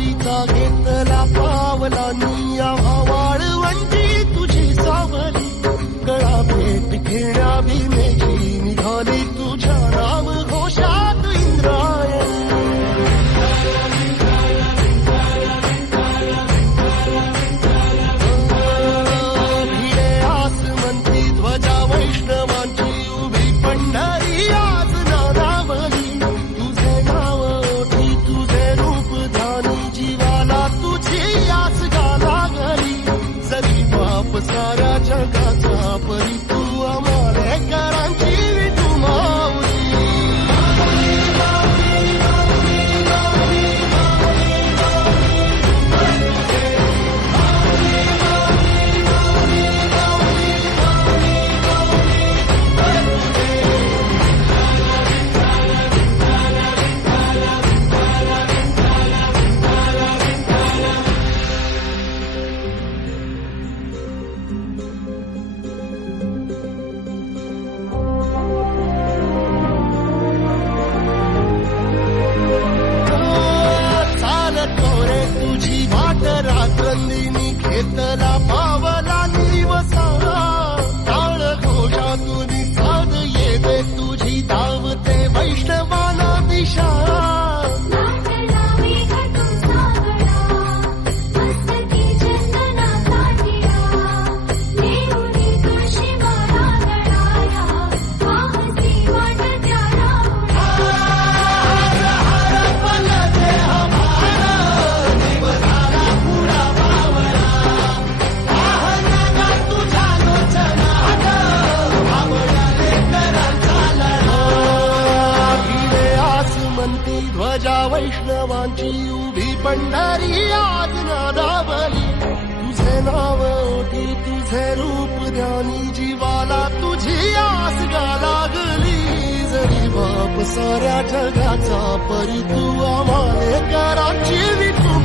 वारीचा घेतला पावलांनी आम्हा वाळवंटी तुझी सावली गळा भेट घेण्या भीमेची निघाली तुझ्या नाम घोषात इंद्रायणी भिडे आसमंती ध्वजा वैष्णवांची उभी पंढरी आज नादावली तुझे नाव ओठी तुझे रूप ध्यानी जीवाला तुझी आस गा लागली जरी बाप साऱ्या जगाचा परी तू आमालेकरांची विठू माऊली तुझी वाट रात्रंदिनी घेतला पावला निवसा टाळ घोषातून साध येते तुझी धावते वैष्णवाना दिशा ध्वजा वैष्णवांची उभी पंढरी आज नादावली तुझे नाव ओठी तुझे रूप ध्यानी जीवाला तुझी आस गा लागली जरी बाप साऱ्या जगाचा परी तू आम्हालेकरांची विठू